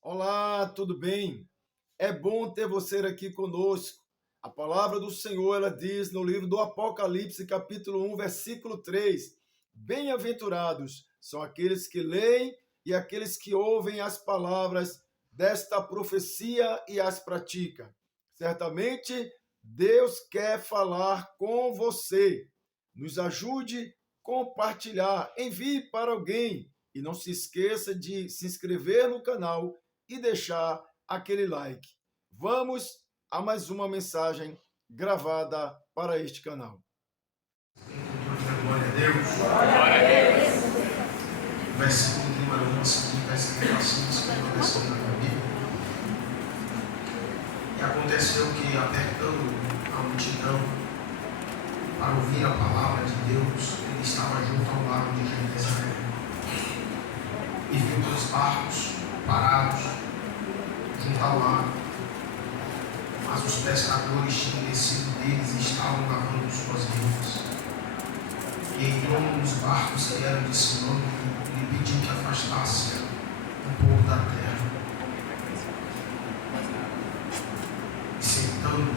Olá, tudo bem? É bom ter você aqui conosco. A palavra do Senhor, ela diz no livro do Apocalipse, capítulo 1, versículo 3: Bem-aventurados são aqueles que leem e aqueles que ouvem as palavras desta profecia e as praticam. Certamente, Deus quer falar com você. Nos ajude a compartilhar, envie para alguém e não se esqueça de se inscrever no canal e deixar aquele like. Vamos a mais uma mensagem gravada para este canal. Glória a Deus. Glória a Deus. O versículo número 1 seguinte vai escrever assim, escreveu desse livro da Bíblia. E aconteceu que, apertando a multidão para ouvir a palavra de Deus, ele estava junto ao lago de Genesaré. E viu dois barcos parados junto ao lago, mas os pescadores tinham descido deles e estavam lavando suas redes. E entrou num dos barcos que eram de Simão e lhe pediu que afastasse um pouco da terra. E sentando,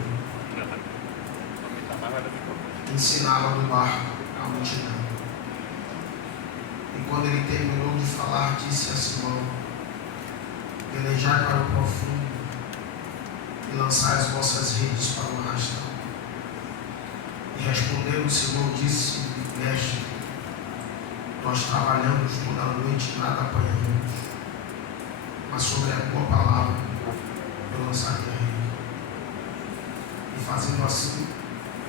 ensinava do barco a multidão. E quando ele terminou de falar, disse a Simão: velejai para o profundo e lançai as vossas redes para o arrastar. E respondendo, Simão disse: mestre, nós trabalhamos toda a noite e nada apanhamos, mas sobre a tua palavra eu lançarei a rede. E fazendo assim,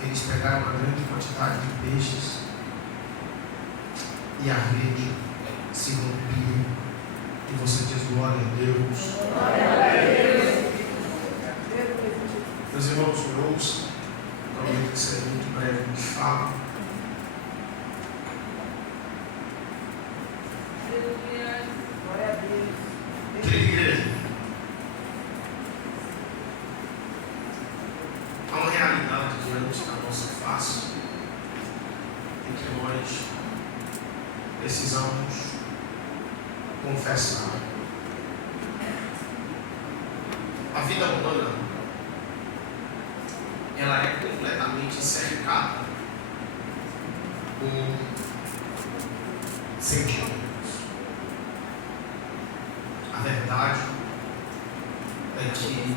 eles pegaram uma grande quantidade de peixes e a rede se rompia. E você diz glória a Deus. Glória a Deus. Meus irmãos, me ouçam. Prometo que será muito breve no que falo. Glória a Deus. Querida igreja, há uma realidade diante da nossa face em que nós precisamos confessar. A vida humana, ela é completamente cercada por sentimentos. A verdade é que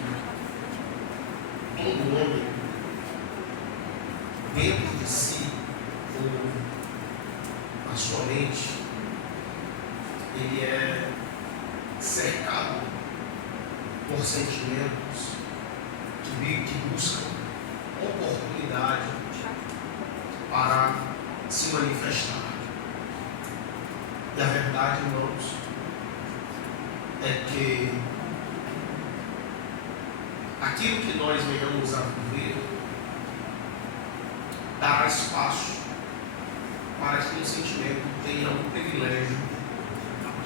todo homem, dentro de si, ou na sua mente, ele é cercado por sentimentos que buscam oportunidade para se manifestar. E a verdade, irmãos, é que aquilo que nós venhamos a viver dará espaço para que um sentimento tenha o privilégio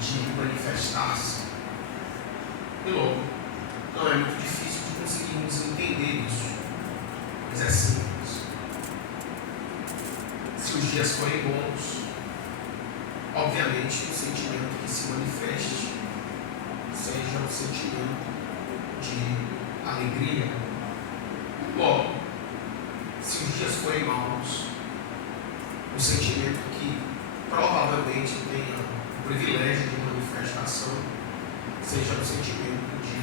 de manifestar-se. E logo, não é muito difícil de conseguirmos entender isso, mas é simples. Se os dias forem bons, obviamente o sentimento que se manifeste seja um sentimento de alegria. Logo, se os dias forem maus, o sentimento que provavelmente tenha o privilégio de manifestação seja um sentimento de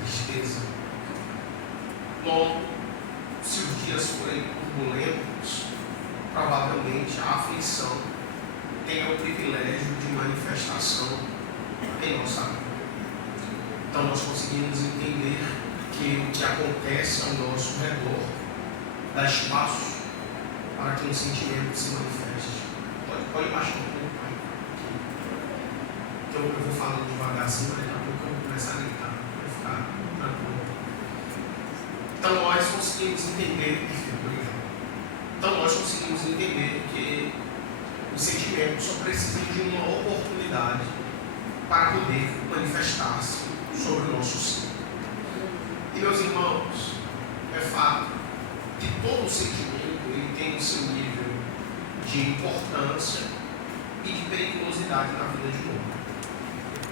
tristeza. Logo, se os dias forem turbulentos, provavelmente a aflição tenha o privilégio de manifestação em nossa vida. Então nós conseguimos entender que o que acontece ao nosso redor dá espaço para que um sentimento se manifeste. Pode baixar um pouco, pai. Então eu vou falando devagarzinho, daqui a pouco eu vou começar a gritar, vai ficar tranquilo. Então nós conseguimos entender, que o sentimento só precisa de uma oportunidade para poder manifestar-se sobre o nosso ser. E meus irmãos, é fato que todo sentimento ele tem o seu nível de importância e de periculosidade na vida de um homem.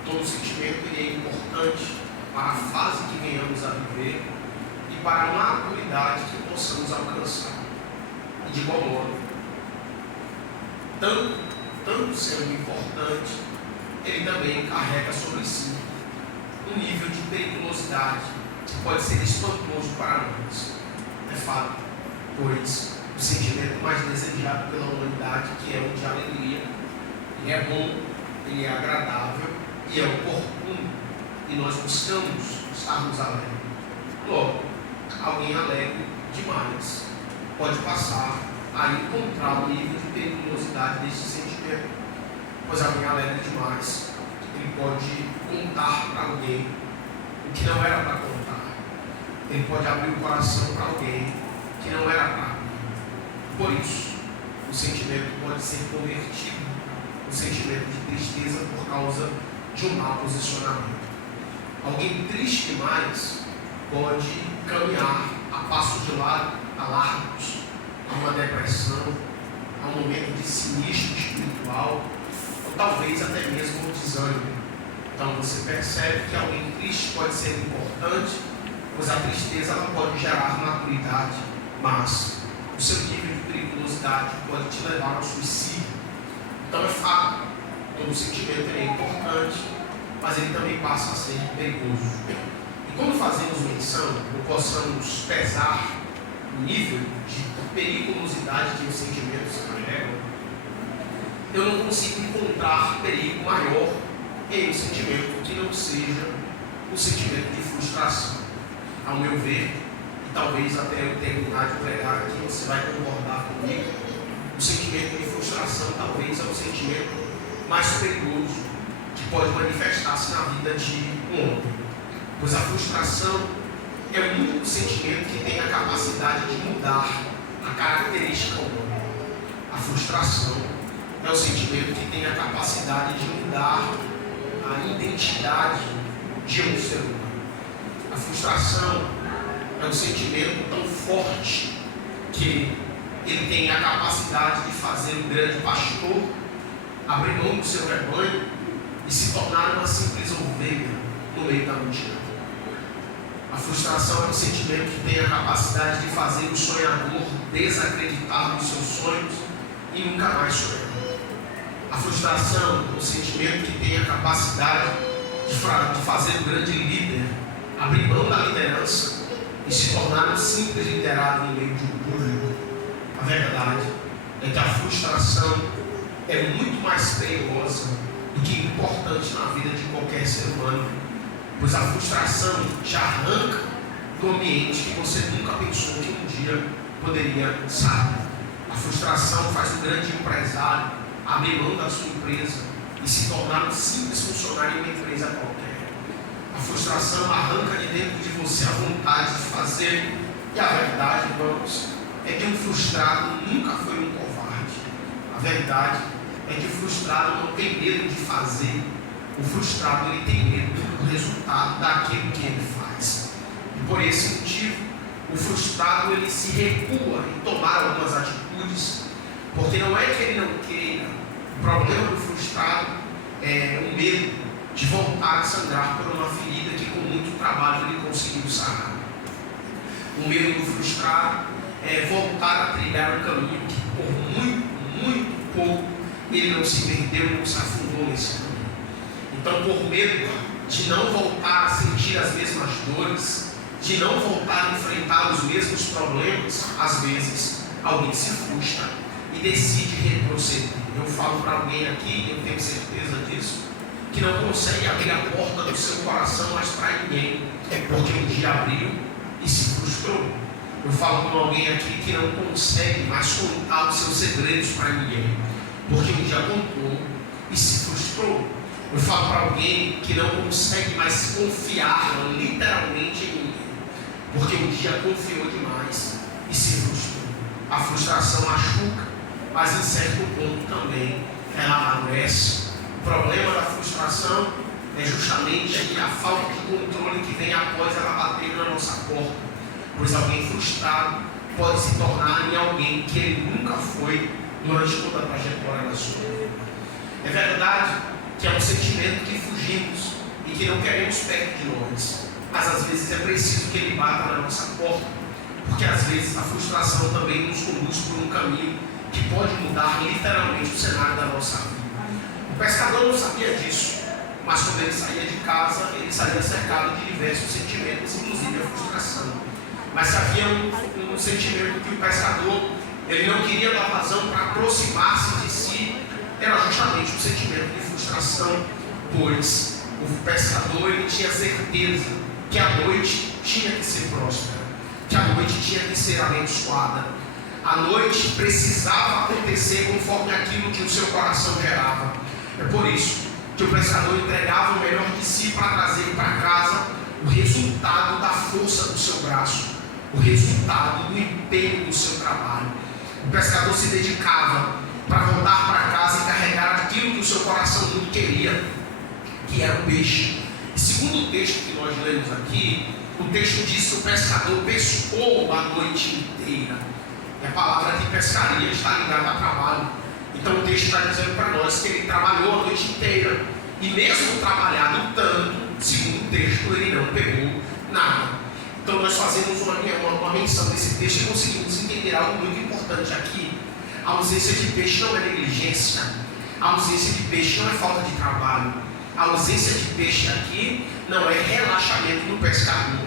Todo sentimento ele é importante para a fase que venhamos a viver e para a maturidade que possamos alcançar. E de igual modo, tanto sendo importante, ele também carrega sobre si um nível de periculosidade que pode ser espantoso para nós. É fato, pois o sentimento mais desejado pela humanidade, que é o de alegria, ele é bom, ele é agradável e é oportuno, e nós buscamos estarmos alegres. Logo, alguém alegre demais pode passar a encontrar o nível de periculosidade desse sentimento, pois alguém alegre demais, ele pode contar para alguém o que não era para contar, ele pode abrir o coração para alguém que não era para abrir. Por isso, o sentimento pode ser convertido no sentimento de tristeza por causa de um mau posicionamento. Alguém triste demais pode caminhar a passos de largos a uma depressão, a um momento de sinistro espiritual, ou talvez até mesmo um desânimo. Então você percebe que alguém triste pode ser importante, pois a tristeza ela pode gerar maturidade, mas o seu nível de periculosidade pode te levar ao suicídio. Então é fato, todo sentimento é importante, mas ele também passa a ser perigoso. E quando fazemos menção, ou possamos pesar o nível de periculosidade que os sentimentos carregam, eu não consigo encontrar perigo maior em um sentimento que não seja o sentimento de frustração. Ao meu ver, e talvez até eu terminar de pregar aqui, você vai concordar comigo, o sentimento de frustração talvez é o sentimento mais perigoso que pode manifestar-se na vida de um homem, pois a frustração é o único sentimento que tem a capacidade de mudar a característica humana. A frustração é o sentimento que tem a capacidade de mudar a identidade de um ser humano. A frustração é um sentimento tão forte que ele tem a capacidade de fazer um grande pastor abrir mão do seu rebanho e se tornar uma simples ovelha no meio da multidão. A frustração é um sentimento que tem a capacidade de fazer o sonhador desacreditar nos seus sonhos e nunca mais sonhar. A frustração é um sentimento que tem a capacidade de fazer o grande líder abrir mão da liderança e se tornar um simples liderado no meio de um público. A verdade é que a frustração é muito mais perigosa do que importante na vida de qualquer ser humano, pois a frustração te arranca do ambiente que você nunca pensou que um dia poderia sair. A frustração faz o grande empresário abrir mão da sua empresa e se tornar um simples funcionário em uma empresa qualquer. A frustração arranca de dentro de você a vontade de fazer. E a verdade, irmãos, é que um frustrado nunca foi um covarde. A verdade é que o frustrado não tem medo de fazer. O frustrado ele tem medo do resultado daquilo que ele faz. E por esse motivo, o frustrado ele se recua em tomar algumas atitudes, porque não é que ele não queira. O problema do frustrado é o medo de voltar a sangrar por uma ferida que com muito trabalho ele conseguiu sarar. O medo do frustrado é voltar a trilhar um caminho que por muito pouco ele não se perdeu, não se afundou nesse caminho. Então, por medo de não voltar a sentir as mesmas dores, de não voltar a enfrentar os mesmos problemas, às vezes alguém se frustra e decide retroceder. Eu falo para alguém aqui, eu tenho certeza disso, que não consegue abrir a porta do seu coração mais para ninguém, porque um dia abriu e se frustrou. Eu falo com alguém aqui que não consegue mais contar os seus segredos para ninguém, porque um dia contou e se frustrou. Eu falo para alguém que não consegue mais confiar literalmente em ninguém, porque um dia confiou demais e se frustrou. A frustração machuca, mas em certo ponto também ela amadurece. O problema da frustração é justamente a falta de controle que vem após ela bater na nossa porta, pois alguém frustrado pode se tornar em alguém que ele nunca foi durante toda a trajetória da sua vida. É verdade que é um sentimento que fugimos e que não queremos perto de nós. Mas às vezes é preciso que ele bata na nossa porta, porque às vezes a frustração também nos conduz por um caminho que pode mudar literalmente o cenário da nossa vida. O pescador não sabia disso, mas quando ele saía de casa, ele saía cercado de diversos sentimentos, inclusive a frustração. Mas havia um sentimento que o pescador ele não queria dar vazão para aproximar-se de si, era justamente o sentimento de frustração, pois o pescador ele tinha certeza que a noite tinha que ser próspera, que a noite tinha que ser abençoada. A noite precisava acontecer conforme aquilo que o seu coração gerava. É por isso que o pescador entregava o melhor de si para trazer para casa o resultado da força do seu braço, o resultado do empenho do seu trabalho. O pescador se dedicava para voltar para casa e carregar aquilo que o seu coração muito queria, que era o peixe. E segundo o texto que nós lemos aqui, o texto diz que o pescador pescou a noite inteira. E a palavra de pescaria está ligada a trabalho. Então o texto está dizendo para nós que ele trabalhou a noite inteira. E mesmo trabalhado tanto, segundo o texto, ele não pegou nada. Então nós fazemos uma menção desse texto e conseguimos entender algo muito importante aqui. A ausência de peixe não é negligência. A ausência de peixe não é falta de trabalho. A ausência de peixe aqui não é relaxamento do pescador.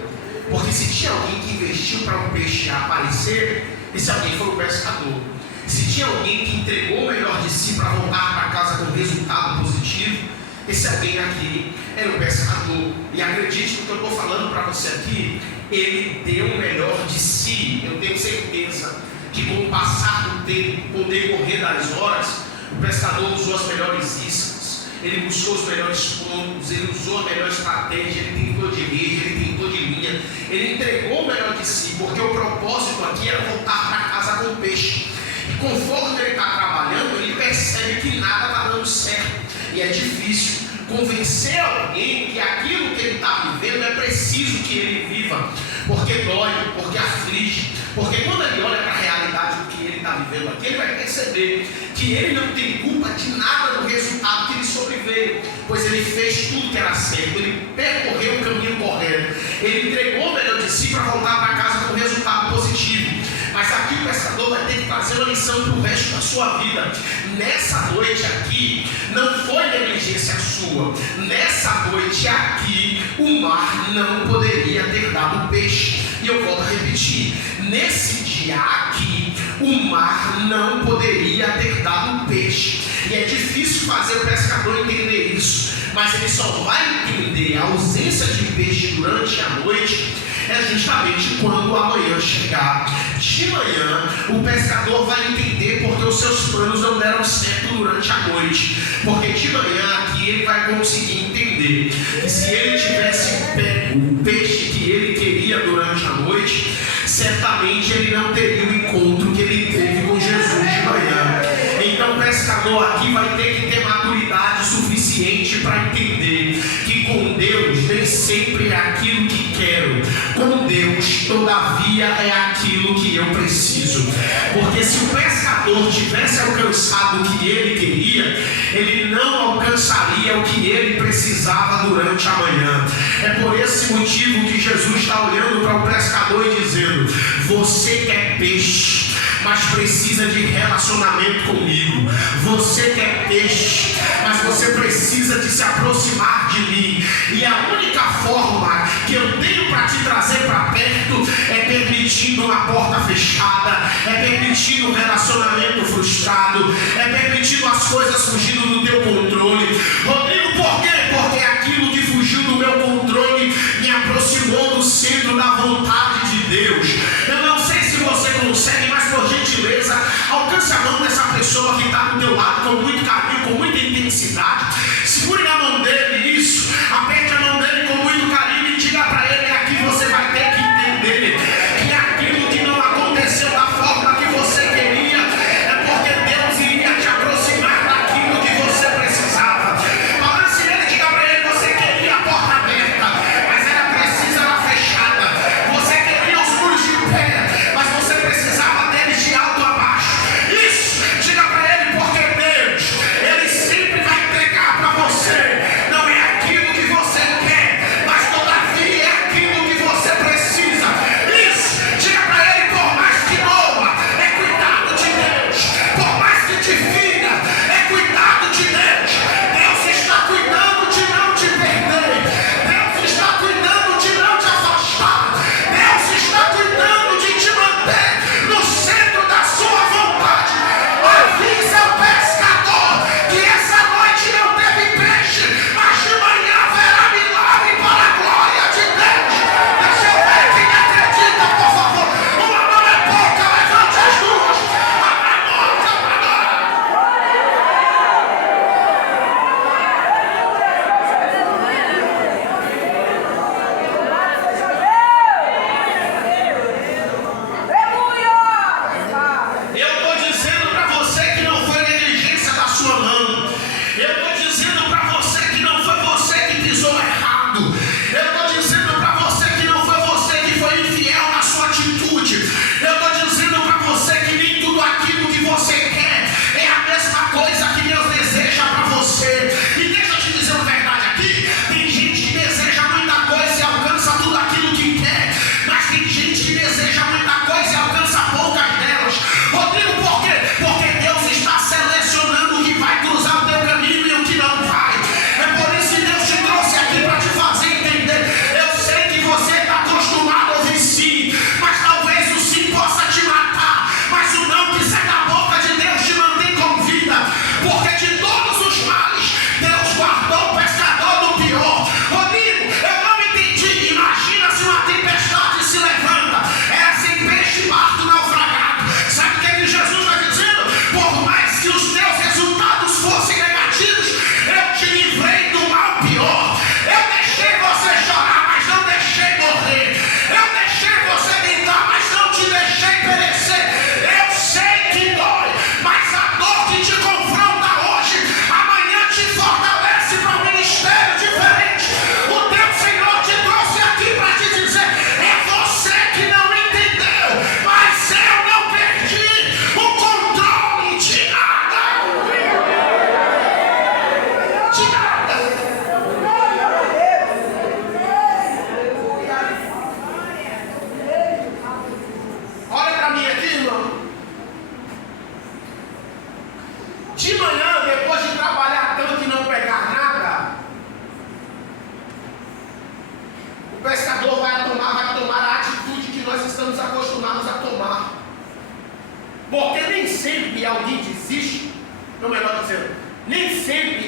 Porque se tinha alguém que investiu para um peixe aparecer, esse alguém foi o pescador. Se tinha alguém que entregou o melhor de si para voltar para casa com resultado positivo, esse alguém aqui era o pescador. E acredite no que eu estou falando para você aqui, ele deu o melhor de si. Eu tenho certeza que com o passar do tempo, com o decorrer das horas, o pescador usou as melhores iscas, ele buscou os melhores pontos, ele usou a melhor estratégia, ele tentou de rede, ele tentou de linha, ele entregou o melhor de si, porque o propósito aqui era voltar para casa com peixe. E conforme ele está trabalhando, ele percebe que nada está dando certo. E é difícil convencer alguém que aquilo que ele está vivendo é preciso que ele viva, porque dói, porque aflige, porque quando ele olha para a realidade do que ele está vivendo aqui, ele vai perceber que ele não tem culpa de nada do resultado que ele sobreveio, pois ele fez tudo que era certo, ele percorreu o caminho correto, ele entregou o melhor de si para voltar para casa com resultado positivo. Mas aqui o pescador vai ter que fazer uma lição para o resto da sua vida. Nessa noite aqui, não foi negligência sua. Nessa noite aqui, o mar não poderia ter dado peixe. E eu volto a repetir. Nesse dia aqui, o mar não poderia ter dado peixe. E é difícil fazer o pescador entender isso. Mas ele só vai entender a ausência de peixe durante a noite é justamente quando amanhã chegar. De manhã, o pescador vai entender porque os seus planos não deram certo durante a noite. Porque de manhã aqui ele vai conseguir entender que se ele tivesse pego o peixe que ele queria durante a noite, certamente ele não teria o encontro que ele teve com Jesus de manhã. Então o pescador aqui vai ter que ter maturidade suficiente para entender que com Deus nem sempre é aquilo que quero. Com Deus, todavia, é aquilo que eu preciso. Porque se o pescador tivesse alcançado o que ele queria, ele não alcançaria o que ele precisava durante a manhã. É por esse motivo que Jesus está olhando para o pescador e dizendo: você quer peixe, mas precisa de relacionamento comigo. Você quer peixe, mas você precisa de se aproximar de mim. E a única forma que eu tenho para te trazer para perto é permitindo uma porta fechada, é permitindo um relacionamento frustrado, é permitindo as coisas fugindo do teu controle. Rodrigo, por quê? Porque aquilo que fugiu do meu controle me aproximou do centro da vontade de Deus. Eu não sei se você consegue, mas por gentileza, alcance a mão dessa pessoa que está do teu lado com muito carinho, com muita intensidade. Segure na mão dele, isso. Aperte a mão dele com muito carinho e diga para ele: aqui você vai ter que entender que aquilo que não aconteceu da forma que você queria é porque Deus iria te aproximar daquilo que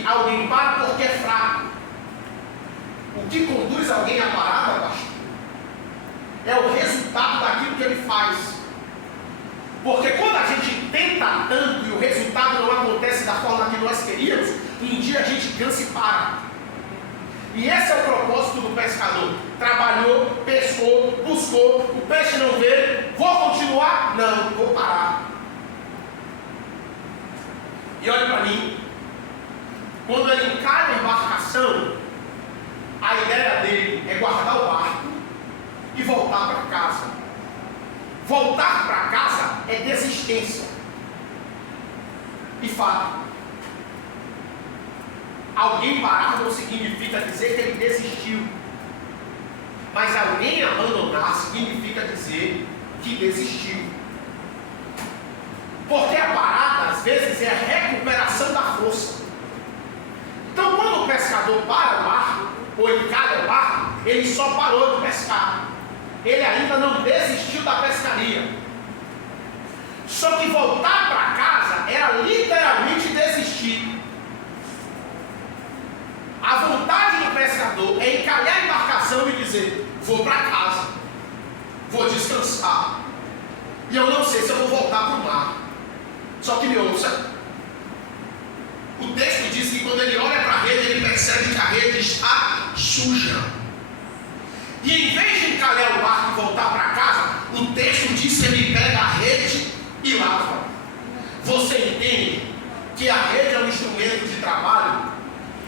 alguém para porque é fraco. O que conduz alguém à parada, pastor, é o resultado daquilo que ele faz. Porque quando a gente tenta tanto e o resultado não acontece da forma que nós queríamos, um dia a gente cansa e para. E esse é o propósito do pescador. Trabalhou, pescou, buscou, o peixe não veio, vou continuar? Não, vou parar. E olha para mim, quando ele encalha a embarcação, a ideia dele é guardar o barco e voltar para casa. Voltar para casa é desistência. E fato. Alguém parar não significa dizer que ele desistiu. Mas alguém abandonar significa dizer que desistiu. Porque a parada, às vezes, é a recuperação da força. Então, quando o pescador para o barco, ou encalha o barco, ele só parou de pescar. Ele ainda não desistiu da pescaria. Só que voltar para casa era literalmente desistir. A vontade do pescador é encalhar a embarcação e dizer: vou para casa, vou descansar, e eu não sei se eu vou voltar para o mar. Só que me ouça, o texto diz que quando ele olha para a rede, ele percebe que a rede está suja. E em vez de encalhar o barco e voltar para casa, o texto diz que ele pega a rede e lava. Você entende que a rede é um instrumento de trabalho?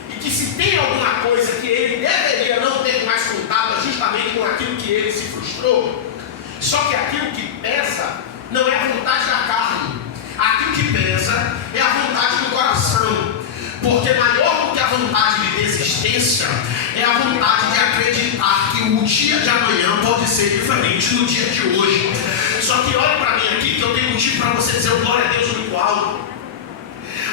E que se tem alguma coisa que ele deveria não ter mais contato, é justamente com aquilo que ele se frustrou. Só que aquilo que pesa não é a vontade da carne. Aquilo que pesa é a vontade do coração. Porque maior do que a vontade de desistência é a vontade de acreditar que o dia de amanhã pode ser diferente do dia de hoje. Só que olha para mim aqui, que eu tenho motivo para você dizer o glória a Deus muito alto.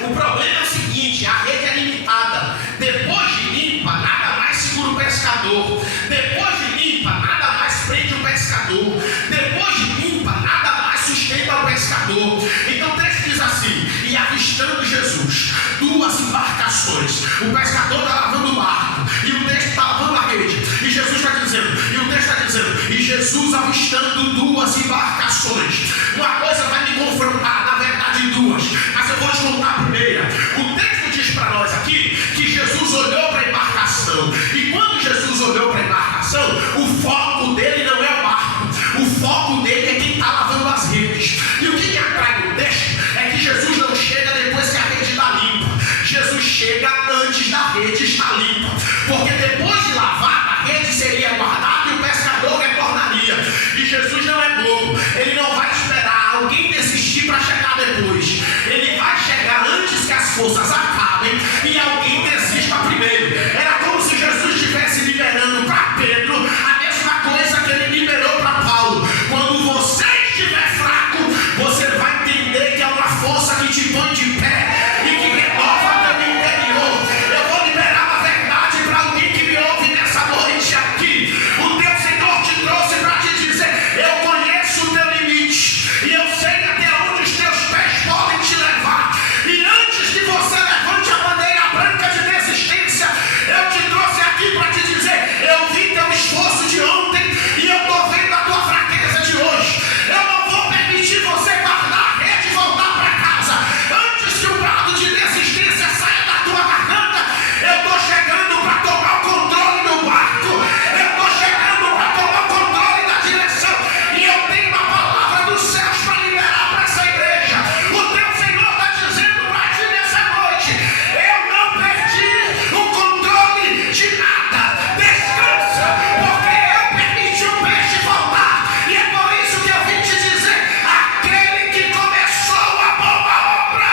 O problema é o seguinte: a rede é limitada. Depois de limpa, nada mais segura o pescador. Depois de limpa, nada mais prende o pescador. Depois de limpa, nada mais sustenta o pescador. Então o texto diz assim: e avistando Jesus duas embarcações, o pescador está lavando o barco e o texto está lavando a rede, e Jesus está dizendo, e o texto está dizendo, e Jesus avistando duas embarcações. Uma coisa vai me confrontar, na verdade duas, mas eu vou te contar a primeira. O texto diz para nós aqui que Jesus olhou para a embarcação, e quando Jesus olhou para a embarcação, o foco dele não é o barco, o foco dele é quem está lavando as redes. E o que me atrai no texto é que Jesus não chega depois que a rede está limpa. Jesus chega antes da rede estar limpa. Porque depois de lavada, a rede seria guardada e o pescador retornaria. E Jesus não é bobo. Ele não vai esperar alguém desistir para chegar depois. Ele vai chegar antes que as forças acabem e alguém desista primeiro. Era como se Jesus estivesse liberando para Pedro a mesma coisa que ele liberou para Paulo. Quando você estiver fraco, você vai entender que é uma força que te põe de pé e que renova teu interior. Eu vou liberar a verdade para alguém que me ouve nessa noite aqui. O teu Senhor te trouxe para te dizer: eu conheço o teu limite e eu sei até onde os teus pés podem te levar. E antes que você levante a bandeira branca de desistência, eu te trouxe aqui para te dizer: eu vi teu esforço de ontem e eu estou vendo a tua fraqueza de hoje. Eu não vou permitir você guardar a rede e voltar para casa. Antes que o brado de desistência saia da tua garganta, eu estou chegando para tomar o controle do barco. Eu estou chegando para tomar o controle da direção. E eu tenho uma palavra dos céus para liberar para essa igreja. O teu Senhor está dizendo para ti nessa noite: eu não perdi o controle de nada. Descansa, porque eu permiti o peixe voltar. E é por isso que eu vim te dizer: aquele que começou a boa obra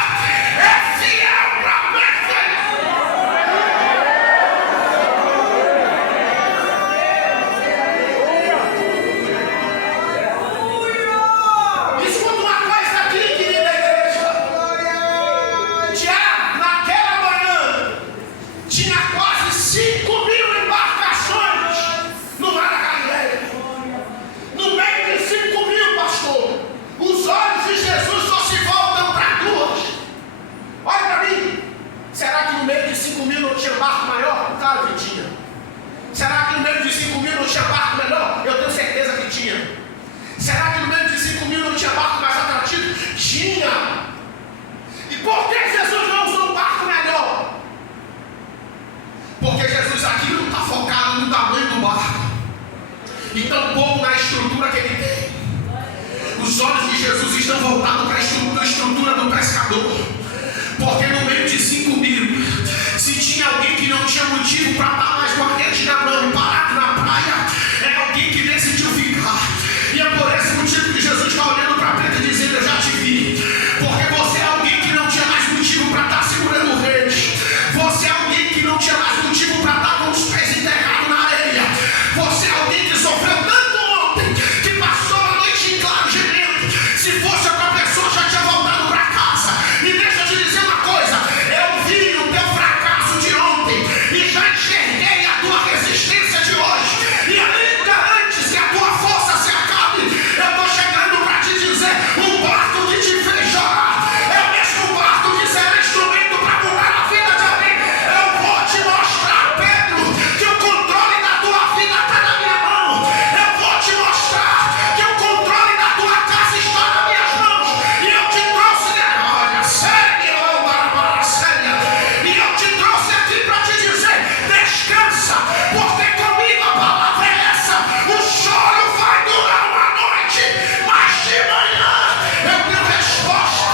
é fiel para perfeição. Escuta uma coisa aqui, querida igreja. Já naquela manhã tinha quase 5.000 embarcações no Mar da Galileia. No meio de 5.000, pastor, os olhos de Jesus só se voltam para duas. Olha para mim. Será que no meio de 5 mil não tinha barco maior? Claro que tinha. Será que no meio de 5 mil não tinha barco melhor? Eu tenho certeza que tinha. Será que no meio de 5 mil não tinha barco mais atrativo? Tinha. E por que Jesus não usou um barco melhor? Porque Jesus aqui não está focado no tamanho do barco, e tampouco na estrutura que ele tem. Os olhos de Jesus estão voltados para a estrutura do pescador. Porque no meio de 5 mil, se tinha alguém que não tinha motivo para estar mais com a rede na mão, parado na praia, é alguém que decidiu ficar. E é por esse motivo que Jesus está olhando para Pedro e dizendo: eu já te vi. Porque você é alguém que não tinha mais motivo para estar segurando rede. Você é alguém que não tinha mais motivo para estar com os pés enterrados na areia. Você é alguém que sofreu tanto ontem, que passou a noite em claro gemendo. Se fosse outra pessoa, já tinha voltado para casa. E deixa eu te dizer uma coisa: eu vi o teu fracasso de ontem e já enxerguei a tua resistência de hoje. E ainda antes que a tua força se acabe, eu estou chegando para te dizer: um barco que te fez chorar é o mesmo barco que será instrumento para mudar a vida de alguém. Eu vou te mostrar, Pedro, que o controle da tua vida está na minha mão. Eu vou te mostrar que o controle da tua casa está nas minhas mãos. E eu te trouxe, olha, sério, e eu te trouxe aqui para te dizer: descansa, porque comigo a palavra é essa. O choro vai durar uma noite, mas de manhã eu tenho resposta,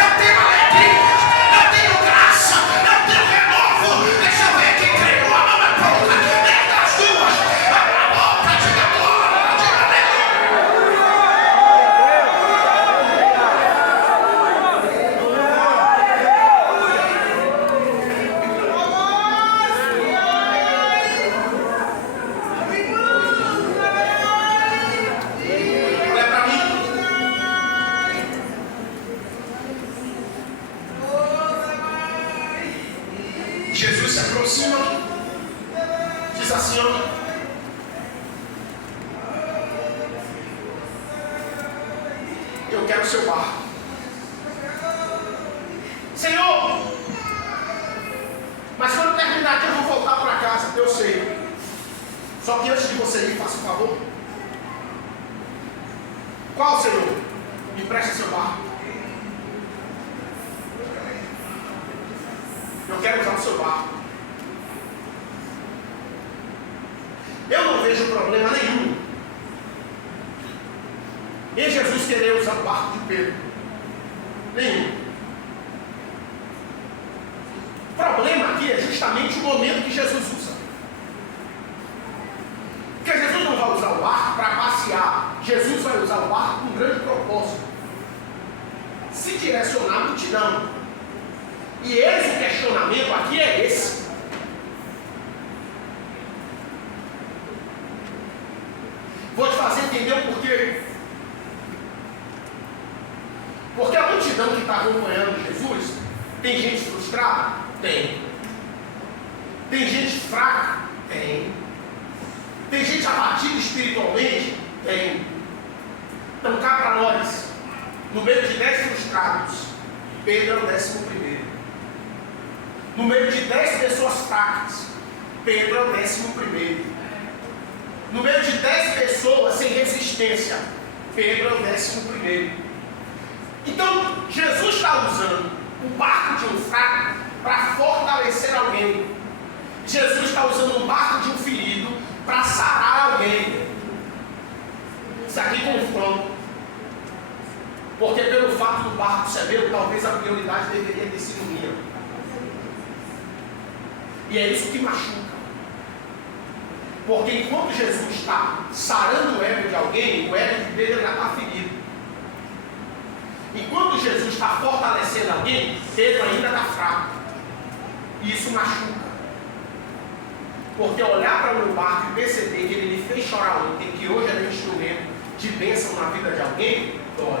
eu tenho alegria, eu tenho graça, eu tenho renovo. Deixa eu ver quem crê. Uma mão é pouca, nem das duas. Abra a boca, diga glória, diga aleluia. Olha para mim. Jesus se aproxima, diz assim: ó, eu quero o seu barco. Senhor, mas quando terminar aqui eu vou voltar para casa. Eu sei. Só que antes de você ir, faça um favor. Qual, Senhor? Me preste seu barco. Eu quero usar o seu barco. Eu não vejo problema nenhum em Jesus querer usar o barco de Pedro. Nenhum. O problema aqui é justamente o momento que Jesus usa. Porque Jesus não vai usar o barco para passear. Jesus vai usar o barco com um grande propósito: se direcionar à multidão. E esse questionamento aqui é esse: vou te fazer entender o porquê. Porque a multidão que está acompanhando Jesus, tem gente frustrada? Tem. Tem gente fraca? Tem. Tem gente abatida espiritualmente? Tem. Então cá para nós, no meio de 10 frustrados, Pedro é o 11º. No meio de 10 pessoas fracas, Pedro é o 11º. No meio de 10 pessoas sem resistência, Pedro é o 11º. Então, Jesus está usando o barco de um fraco para fortalecer alguém. Jesus está usando o barco de um ferido para sarar alguém. Isso aqui confronta. Porque pelo fato do barco ser meu, talvez a prioridade deveria ter sido minha. E é isso que machuca. Porque enquanto Jesus está sarando o ego de alguém, o ego de Pedro ainda está ferido. Enquanto Jesus está fortalecendo alguém, Pedro ainda está fraco. E isso machuca. Porque olhar para o meu barco e perceber que ele me fez chorar ontem, que hoje é um instrumento de bênção na vida de alguém, dói.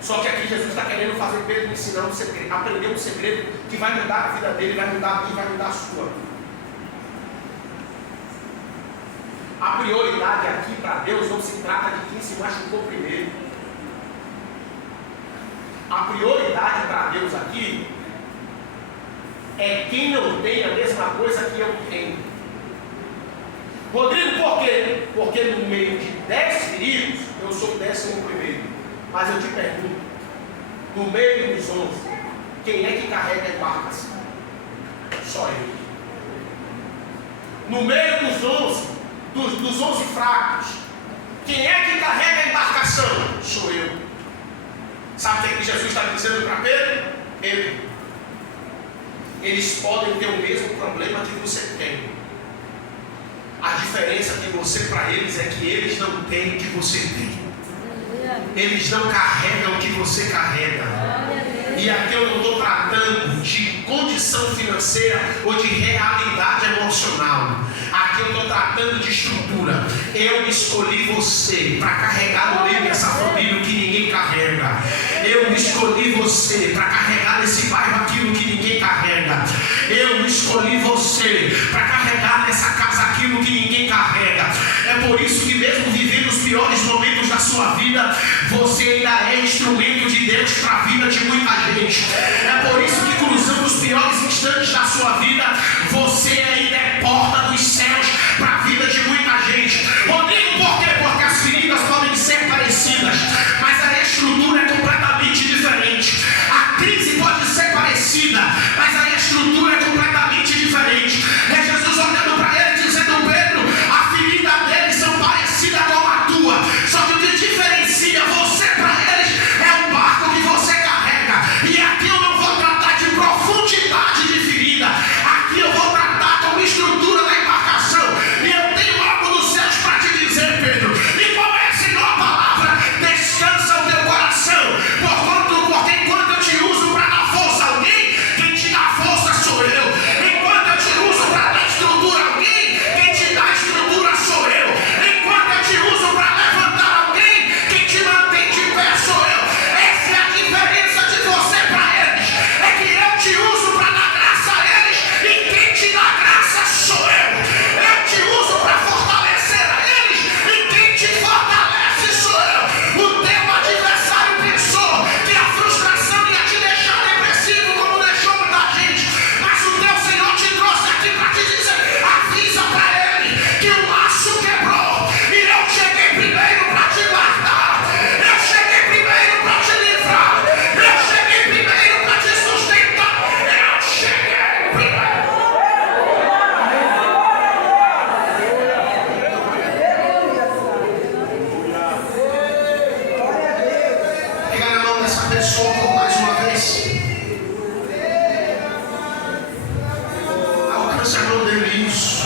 Só que aqui Jesus está querendo fazer Pedro ensinar um segredo, aprender um segredo que vai mudar a vida dele, vai mudar a minha, vai mudar a sua. A prioridade aqui para Deus não se trata de quem se machucou primeiro. A prioridade para Deus aqui é quem não tem a mesma coisa que eu tenho. Rodrigo, por quê? Porque no meio de 10 filhos, eu sou o 11º. Mas eu te pergunto, no meio dos 11, quem é que carrega a embarcação? Só eu. No meio dos 11, dos 11 fracos, quem é que carrega a embarcação? Sou eu. Sabe o que Jesus está dizendo para Pedro? Eles podem ter o mesmo problema que você tem. A diferença de você para eles é que eles não têm o que você tem. Eles não carregam o que você carrega. E aqui eu não estou tratando de condição financeira ou de realidade emocional. Aqui eu estou tratando de estrutura. Eu escolhi você para carregar no meio dessa família o que ninguém carrega. Eu escolhi você para carregar nesse bairro aquilo que ninguém carrega. Eu escolhi você para carregar nessa casa aquilo que ninguém carrega. É por isso que mesmo vivendo os piores momentos da sua vida, você ainda é instrumento de Deus para a vida de muita gente. É por isso que cruzando os piores instantes da sua vida, você ainda é porta dos céus para a vida de muita gente. Rodrigo, por quê? Porque as feridas podem ser parecidas, mas a estrutura é completamente diferente. A crise pode ser parecida, mas a estrutura é completamente diferente. É Jesus olhando para ele dizendo: Pedro, a ferida deles são parecidas com a tua, só que o que diferencia você para eles é o barco que você carrega. E aqui eu não vou tratar de profundidade de ferida, aqui eu vou tratar com estrutura da embarcação. E eu tenho algo dos céus para te dizer, Pedro. E qual é, Senhor, a palavra? Descansa o teu coração, porque enquanto eu te uso para dar força a alguém, quem te dá força sou eu. Enquanto eu te uso para dar estrutura a alguém, quem te dá estrutura sou eu. Enquanto eu te uso para levantar alguém, quem te mantém de pé sou eu. Essa é a diferença de você para eles. É que eu te uso para dar graça a eles, e quem te dá graça sou eu. Eu te uso para fortalecer a eles, e quem te fortalece sou eu. O teu adversário pensou que a frustração ia te deixar depressivo, como deixou muita gente, mas o teu Senhor te trouxe aqui para te dizer: avisa para ele que o laço quebrou, e eu cheguei primeiro para te guardar, eu cheguei primeiro para te livrar, eu cheguei primeiro para te sustentar, eu cheguei primeiro. Pega na mão dessa pessoa por mais uma vez. Alcance a mão dele, isso.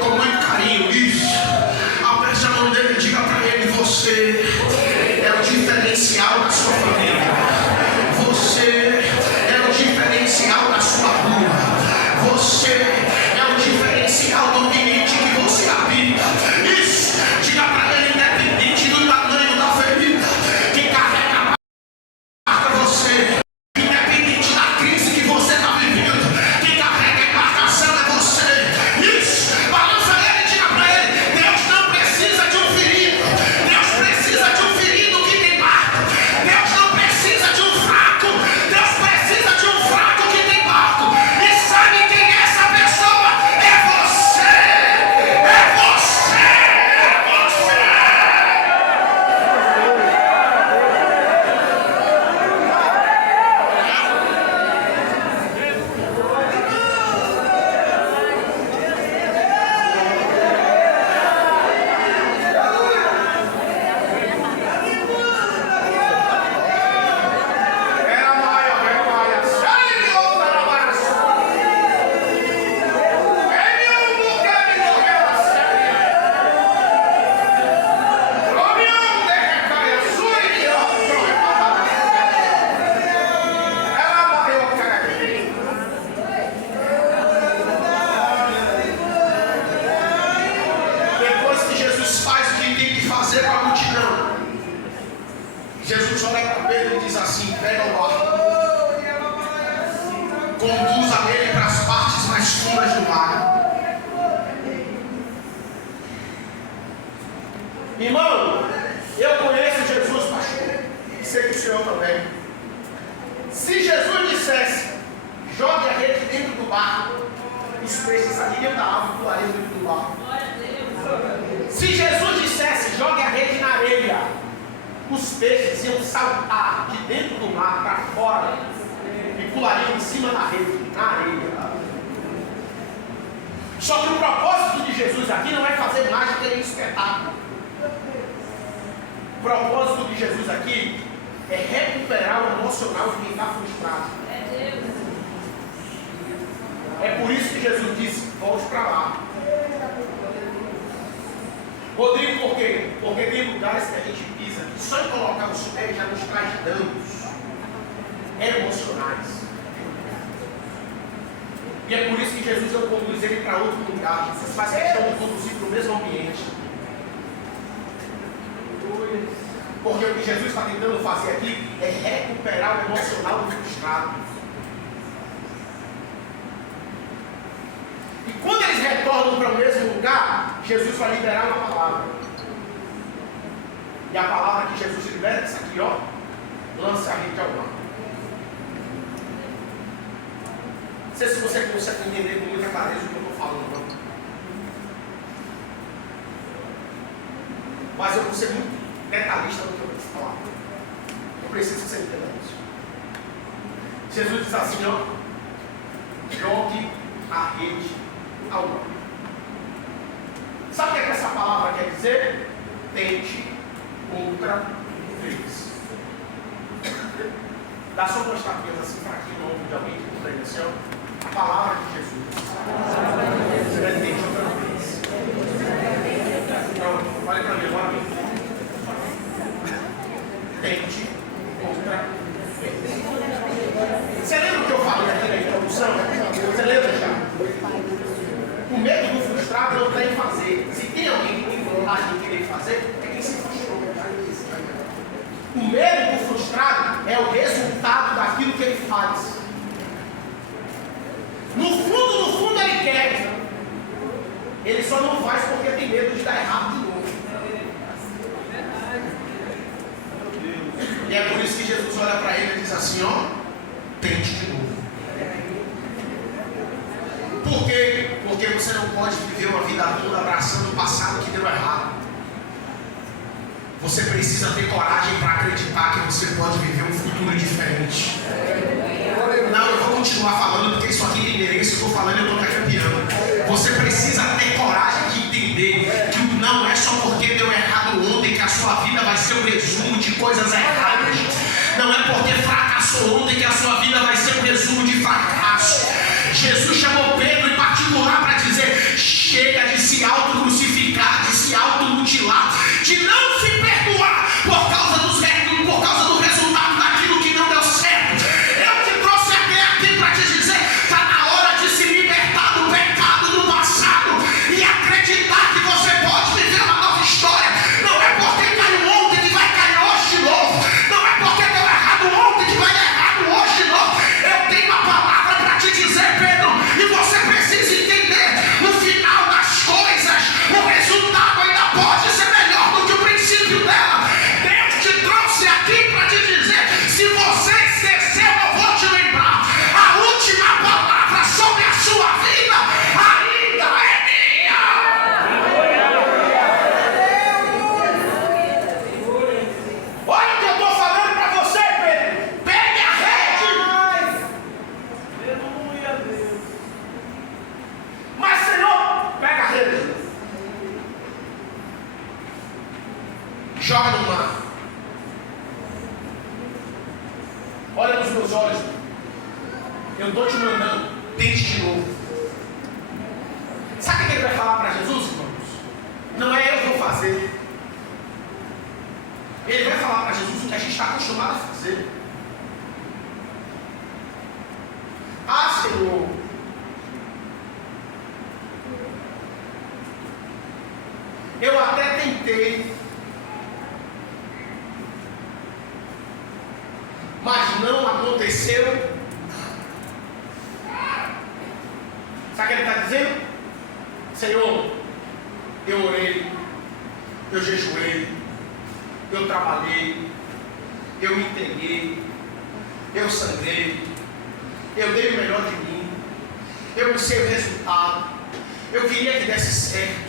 Com muito carinho, isso. Alcance a mão dele e diga para ele: você é o diferencial da sua família. Você é o diferencial da sua rua. Você é o diferencial do ambiente que você habita. Isso. Diga para ele: independente do tamanho da ferida que carrega para você, independente da crise que você está vivendo, quem carrega a embarcação é você. Isso. Balança ele e diga para ele: Deus não precisa de um ferido, Deus precisa de um ferido que tem barco. Deus não precisa de um fraco, Deus precisa de um fraco que tem barco. E sabe quem é essa pessoa? É você. É você. É você. Depois que Jesus faz o que tem que fazer com a multidão, Jesus olha para Pedro e diz assim: pega o barco, conduza ele para as partes mais fundas do mar. Irmão, eu conheço Jesus, pastor, e sei que o senhor também. Se Jesus dissesse: jogue a rede barco, os peixes sairiam da água e pulariam dentro do barco. Se Jesus dissesse, jogue a rede na areia, os peixes iam saltar de dentro do mar para fora e pulariam em cima da rede, na areia. Só que o propósito de Jesus aqui não é fazer mágica e espetáculo. O propósito de Jesus aqui é recuperar o emocional de quem está frustrado. É por isso que Jesus disse, volte para lá. Rodrigo, por quê? Porque tem lugares que a gente pisa que só em colocar os pés já nos traz danos emocionais. E é por isso que Jesus não conduz ele para outro lugar. Jesus faz questão de conduzir para o mesmo ambiente. Porque o que Jesus está tentando fazer aqui é recuperar o emocional do frustrado. E quando eles retornam para o mesmo lugar, Jesus vai liberar uma palavra. E a palavra que Jesus libera é essa aqui, ó. Lance a rede ao mar. Não sei se você consegue entender com muita clareza o que eu estou falando, não. Mas eu vou ser muito detalhista no que eu vou te falar. Eu preciso que você entenda isso. Jesus diz assim, ó. Jogue a rede ao mar. Sabe o que essa palavra quer dizer? Tente outra vez. Dá só duas tapinhas assim para aqui no ombro de alguém que compreendeu. A palavra de Jesus. Tente outra vez. Pronto, fale para mim agora. Tente outra vez. Você lembra o que eu falei aqui na introdução? Você lembra já? O medo do frustrado não está em fazer. Se tem alguém que tem vontade de querer fazer, é quem se frustrou. O medo do frustrado é o resultado daquilo que ele faz. No fundo ele quer. Ele só não faz porque tem medo de dar errado de novo. E é por isso que Jesus olha para ele e diz assim, ó, tente de novo. Por quê? Porque você não pode viver uma vida toda abraçando o passado que deu errado. Você precisa ter coragem para acreditar que você pode viver um futuro diferente. Não, eu vou continuar falando porque isso aqui tem interesse, eu estou falando e eu estou campeando. Você precisa ter coragem de entender que não é só porque deu errado ontem que a sua vida vai ser um resumo de coisas erradas. Não é porque fracassou ontem que a sua vida vai ser um resumo de fracasso. Jesus chamou Pedro em particular para dizer, chega de se auto-crucificar, de se auto-mutilar, de não se perdoar por causa do resultado daquilo que não deu certo. Eu te trouxe até aqui para te dizer, está na hora de se libertar do pecado do passado e acreditar que você pode viver uma nova história. Não é porque caiu ontem que vai cair hoje de novo. Não é porque deu errado ontem que vai dar errado hoje de novo. Eu tenho uma palavra para te dizer, Pedro, e você precisa entender, no final das coisas, o resultado ainda pode ser melhor do que o princípio dela. Deus te trouxe aqui para te dizer, se você esqueceu, eu vou te lembrar, a última palavra sobre a sua vida ainda é minha. Olha o que eu estou falando para você, Pedro. Pegue a rede. Mas, Senhor, pega a rede. Joga no mar. Olha nos meus olhos. Eu estou te mandando. Tente de novo. Sabe o que ele vai falar para Jesus, irmãos? Não é eu que vou fazer. Ele vai falar para Jesus o que a gente está acostumado a fazer. Ah, Senhor. Eu até tentei. Mas não aconteceu. Sabe o que ele está dizendo? Senhor, eu orei, eu jejuei, eu trabalhei, eu me entreguei, eu sangrei, eu dei o melhor de mim, Eu não sei o resultado. Eu queria que desse certo.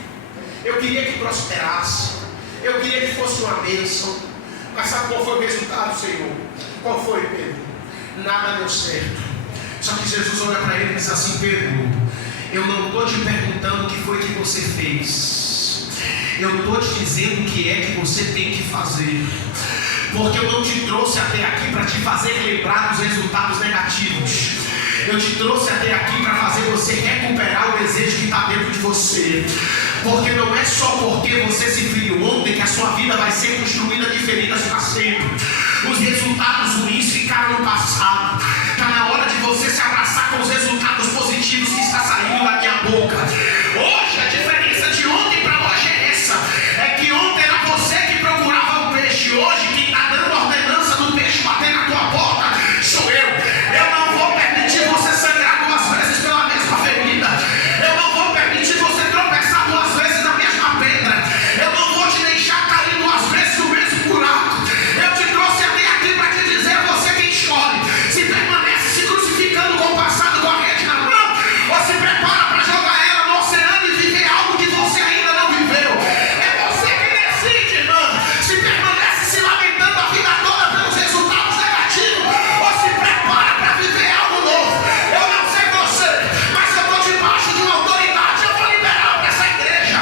Eu queria que prosperasse. Eu queria que fosse uma bênção. Mas sabe qual foi o resultado, Senhor? Qual foi, Pedro? Nada deu certo. Só que Jesus olha para ele e diz assim: Pedro, eu não estou te perguntando o que foi que você fez. Eu estou te dizendo o que é que você tem que fazer. Porque eu não te trouxe até aqui para te fazer lembrar dos resultados negativos. Eu te trouxe até aqui para fazer você recuperar o desejo que está dentro de você. Porque não é só porque você se feriu ontem que a sua vida vai ser construída de feridas para sempre. Os resultados ruins ficaram no passado. Está na hora de você se abraçar com os resultados positivos que está saindo da minha boca. Hoje a diferença de ontem para hoje é essa. É que ontem era você que procurava o peixe. Hoje quem está dando a ordenança do peixe bater na tua porta sou eu. Eu não vou permitir você sangrar 2 vezes pela mesma ferida. Eu não vou permitir você tropeçar 2 vezes na mesma pedra. Eu não vou te deixar cair 2 vezes no mesmo buraco. Eu te trouxe até aqui para te dizer: você quem escolhe. Se permanece se crucificando com o passado, com a rede na mão, ou se prepara para jogar ela no oceano e viver algo que você ainda não viveu. É você que decide, irmão. Se permanece se lamentando a vida toda pelos resultados negativos, ou se prepara para viver algo novo. Eu não sei você, mas eu estou debaixo de uma autoridade. Eu vou liberar para essa igreja.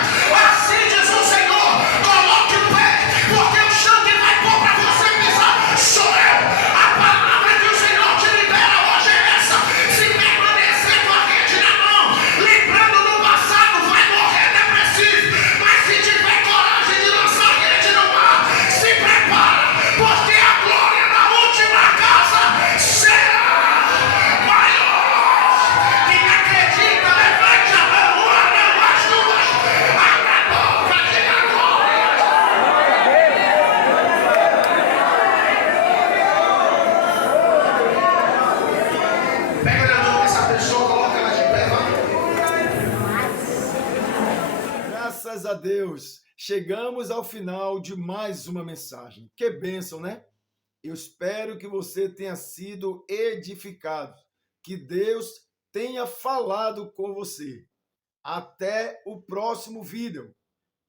Assim diz o Senhor: coloque o pé, porque o chão que vai pôr para você pisar sou eu. A palavra que o Senhor te libera hoje é essa. Se permanecer com a rede na mão, lembrando do passado, vai morrer depressivo. Mas se tiver coragem de lançar a rede no mar, se prepara, porque a glória da última casa será maior. Quem acredita, levante a mão, uma mão, as 2, abra a boca, diga glória. Pega na mão dessa pessoa, coloca ela de pé, vai. Graças a Deus, chegamos ao final de mais uma mensagem. Que bênção, né? Eu espero que você tenha sido edificado, que Deus tenha falado com você. Até o próximo vídeo.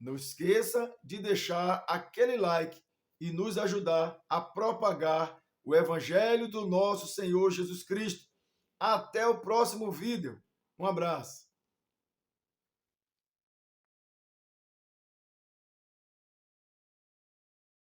Não esqueça de deixar aquele like e nos ajudar a propagar o Evangelho do nosso Senhor Jesus Cristo. Até o próximo vídeo. Um abraço.